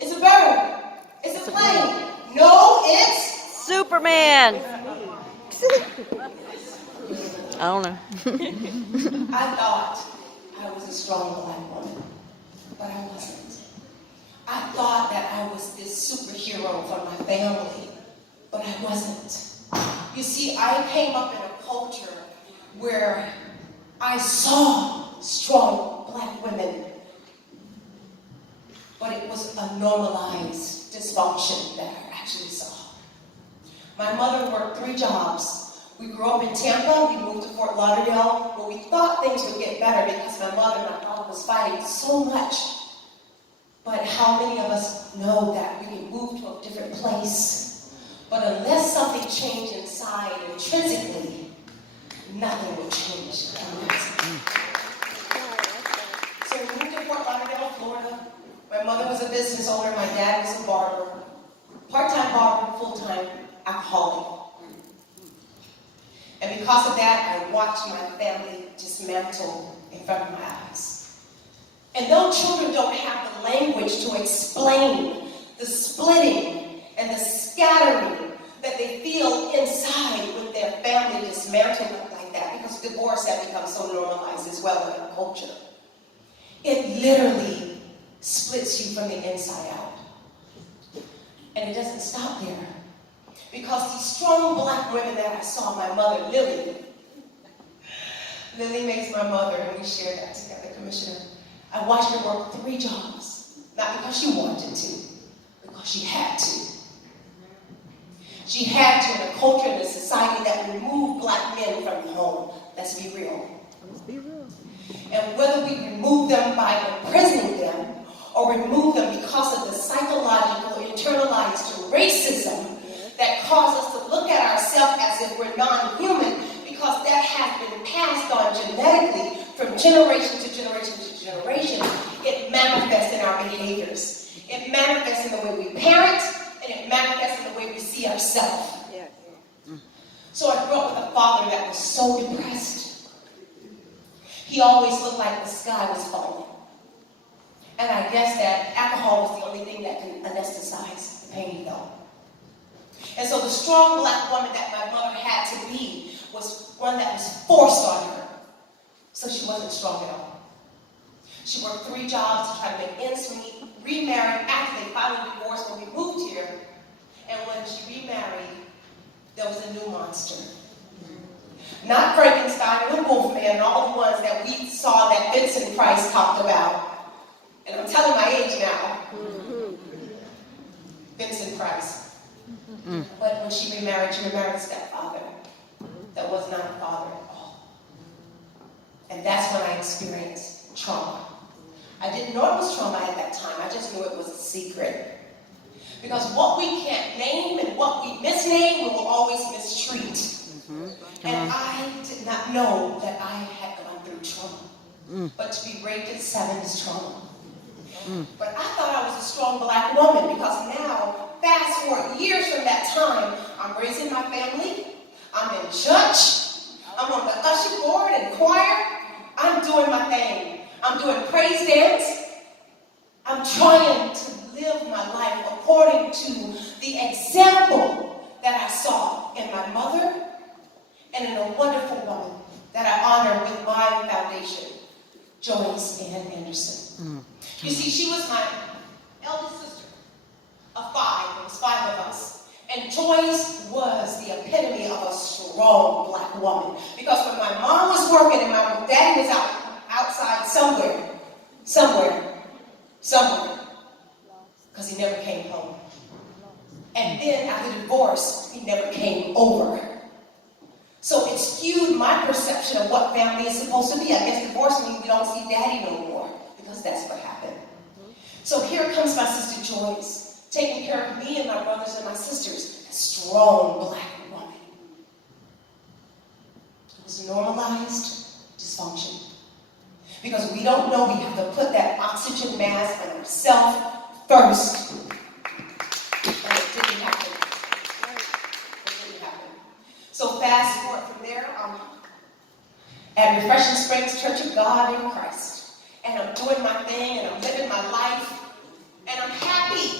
It's a bird. It's a plane. No, it's Superman. I don't know. I thought I was a strong black woman, but I wasn't. I thought that I was this superhero for my family, but I wasn't. You see, I came up in a culture where I saw strong black women, but it was a normalized dysfunction that I actually saw. My mother worked 3 jobs. We grew up in Tampa, we moved to Fort Lauderdale, where we thought things would get better because my mother and my father was fighting so much. But how many of us know that we can move to a different place, but unless something changed inside intrinsically, nothing will change. So we moved to Fort Lauderdale, Florida. My mother was a business owner, my dad was a barber. Part-time barber, full-time alcoholic. And because of that, I watched my family dismantle in front of my eyes. And though children don't have the language to explain the splitting and the scattering that they feel inside with their family dismantled like that, because divorce has become so normalized as well in our culture, it literally splits you from the inside out. And it doesn't stop there. Because these strong black women that I saw, my mother, Lily makes my mother, and we share that together, Commissioner. I watched her work 3 jobs, not because she wanted to, because she had to. She had to in a culture and a society that removed black men from the home. Let's be real. Let's be real. And whether we remove them by imprisoning them or remove them because of the psychological, internalized racism that cause us to look at ourselves as if we're non-human, because that has been passed on genetically from generation to generation to generation. It manifests in our behaviors. It manifests in the way we parent, and it manifests in the way we see ourselves. So I grew up with a father that was so depressed. He always looked like the sky was falling. And I guess that alcohol was the only thing that can anesthetize the pain he felt. And so the strong black woman that my mother had to be was one that was forced on her. So she wasn't strong at all. She worked 3 jobs to try to make ends meet, remarried after they finally divorced when we moved here. And when she remarried, there was a new monster. Not Frankenstein and the Wolfman and all the ones that we saw that Vincent Price talked about. And I'm telling my age now. Vincent Price. But when she remarried a stepfather that was not a father at all. And that's when I experienced trauma. I didn't know it was trauma at that time. I just knew it was a secret. Because what we can't name and what we misname, we will always mistreat. And I did not know that I had gone through trauma. But to be raped at 7 is trauma. But I thought I was a strong black woman, because now, fast forward years from that time, I'm raising my family, I'm in church, I'm on the usher board and choir, I'm doing my thing. I'm doing praise dance. I'm trying to live my life according to the example that I saw in my mother and in a wonderful woman that I honor with my foundation, Joyce Ann Anderson. You see, she was my eldest sister of 5. There was 5 of us. And Joyce was the epitome of a strong black woman. Because when my mom was working and my daddy was outside somewhere, because he never came home. And then after divorce, he never came over. So it skewed my perception of what family is supposed to be. I guess divorce means we don't see daddy no more, because that's what happened. So here comes my sister Joyce, taking care of me and my brothers and my sisters, a strong black woman. It was normalized dysfunction. Because we don't know we have to put that oxygen mask on ourselves first. And it didn't happen. It didn't happen. So fast forward from there, I'm at Refreshing Springs Church of God in Christ. And I'm doing my thing, and I'm living my life. And I'm happy.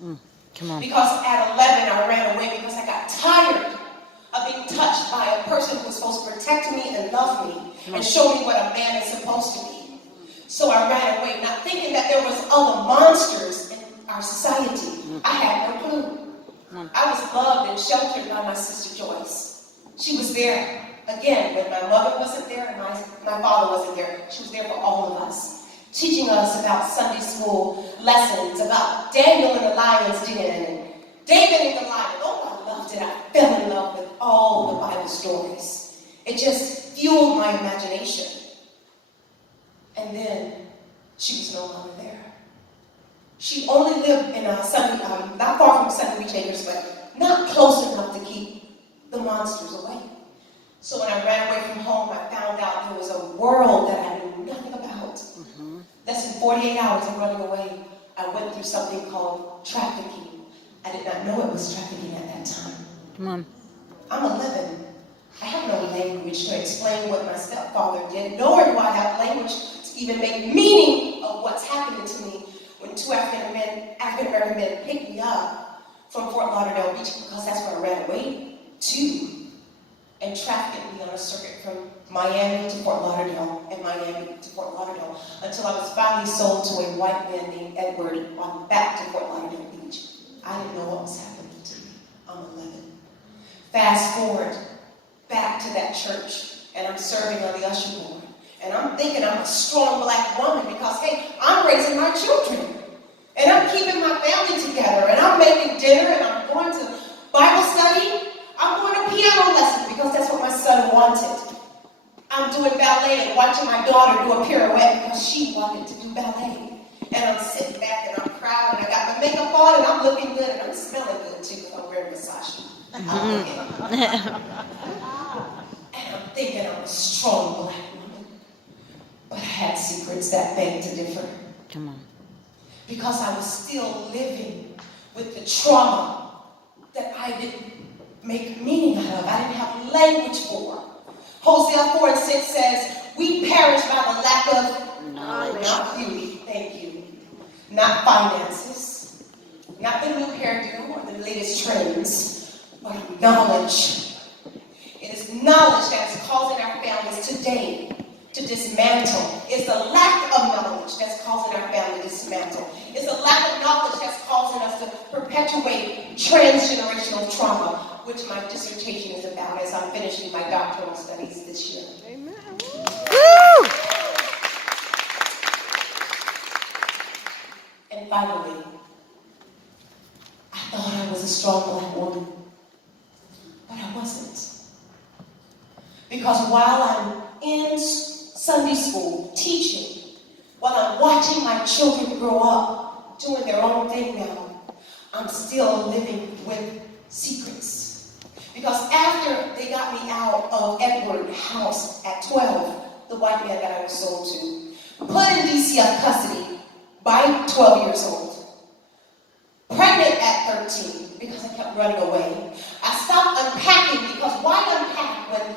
Come on. Because at 11, I ran away because I got tired of being touched by a person who was supposed to protect me and love me and show me what a man is supposed to be. So I ran away, not thinking that there was other monsters in our society. I had no clue. I was loved and sheltered by my sister Joyce. She was there, again, when my mother wasn't there and my father wasn't there. She was there for all of us, teaching us about Sunday school lessons, about Daniel and the lion's den, and David and Goliath. Oh, I loved it. I fell in love with all the Bible stories. It just fueled my imagination. And then she was no longer there. She only lived in a Sunday, not far from Sunday Beach Acres, but not close enough to keep the monsters away. So when I ran away from home, I found out there was a world that I knew nothing about. Less than 48 hours of running away, I went through something called trafficking. I did not know it was trafficking at that time. Come on. I'm 11. I have no language to explain what my stepfather did, nor do I have language to even make meaning of what's happening to me when two African-American men picked me up from Fort Lauderdale Beach, because that's where I ran away to, and trafficked me on a circuit from Miami to Fort Lauderdale and Miami to Fort Lauderdale until I was finally sold to a white man named Edward back to Fort Lauderdale Beach. I didn't know what was happening to me. I'm 11. Fast forward back to that church, and I'm serving on the usher board. And I'm thinking I'm a strong black woman because, hey, I'm raising my children. And I'm keeping my family together. And I'm making dinner, and I'm going to Bible study. I'm going to piano lessons because that's what my son wanted. I'm doing ballet and watching my daughter do a pirouette because she wanted to do ballet. And I'm sitting back and I'm proud, and I got my makeup on, and I'm looking good, and I'm smelling good too because I'm wearing Versace. And I'm thinking I'm a strong black woman. But I had secrets that begged to differ. Come on. Because I was still living with the trauma that I didn't make meaning out of. I didn't have language for. Hosea 4:6 says, we perish by the lack of knowledge. Not beauty, thank you. Not finances. Not the new hairdo or the latest trends, but knowledge. It is knowledge that is causing our families today to dismantle. It's the lack of knowledge that's causing our family to dismantle. It's the lack of knowledge that's causing us to perpetuate transgenerational trauma, which my dissertation is about as I'm finishing my doctoral studies this year. Amen. Woo! And finally, I thought I was a strong black woman, but I wasn't. Because while I'm in Sunday school teaching, while I'm watching my children grow up, doing their own thing now, I'm still living with secrets. Because after they got me out of Edward's house at 12, the white man that I was sold to, put in DCF custody by 12 years old, pregnant at 13 because I kept running away, I stopped unpacking because why unpack when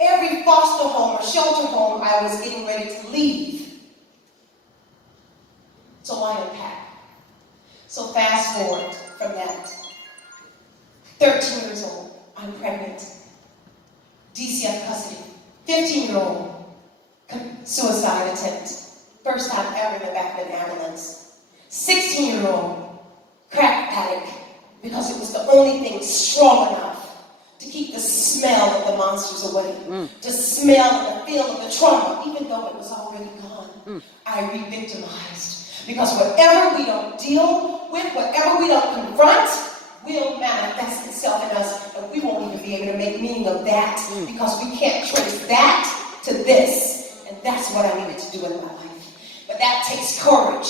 every foster home or shelter home I was getting ready to leave? So I unpack. So fast forward from that. 13 years old, I'm pregnant. DCF custody. 15-year-old suicide attempt. First time ever in the back of an ambulance. 16-year-old crack addict because it was the only thing strong enough to keep the smell of the monsters away, to smell and the feel of the trauma, even though it was already gone. I re-victimized. Because whatever we don't deal with, whatever we don't confront, will manifest itself in us, and we won't even be able to make meaning of that because we can't trace that to this. And that's what I needed to do in my life. But that takes courage.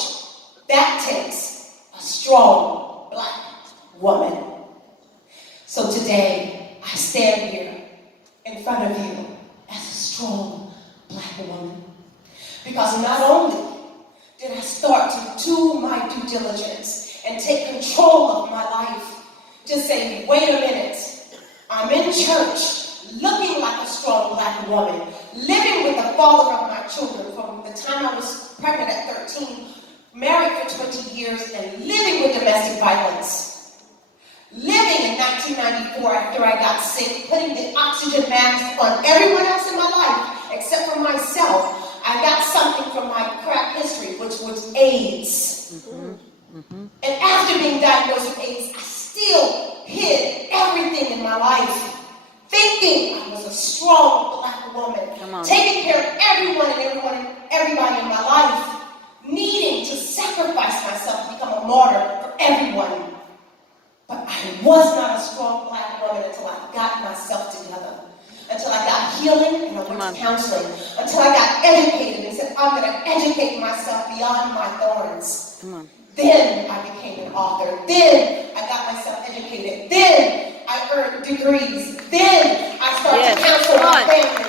That takes a strong black woman. So today, I stand here in front of you as a strong black woman. Because not only did I start to do my due diligence and take control of my life to say, wait a minute, I'm in church looking like a strong black woman, living with the father of my children from the time I was pregnant at 13 married for 20 years and living with domestic violence. Living in 1994 after I got sick, putting the oxygen mask on everyone else in my life except for myself. I got something from my crack history, which was AIDS. And after being diagnosed with AIDS, I still hid everything in my life, thinking I was a strong black woman, taking care of everyone and everybody in my life, needing to sacrifice myself to become a martyr for everyone. But I was not a strong black woman until I got myself together, until I got healing and I went to counseling, until I got educated and said, I'm going to educate myself beyond my thorns. Then I became an author. Then I got myself educated. Then I earned degrees. Then I started to counsel my family.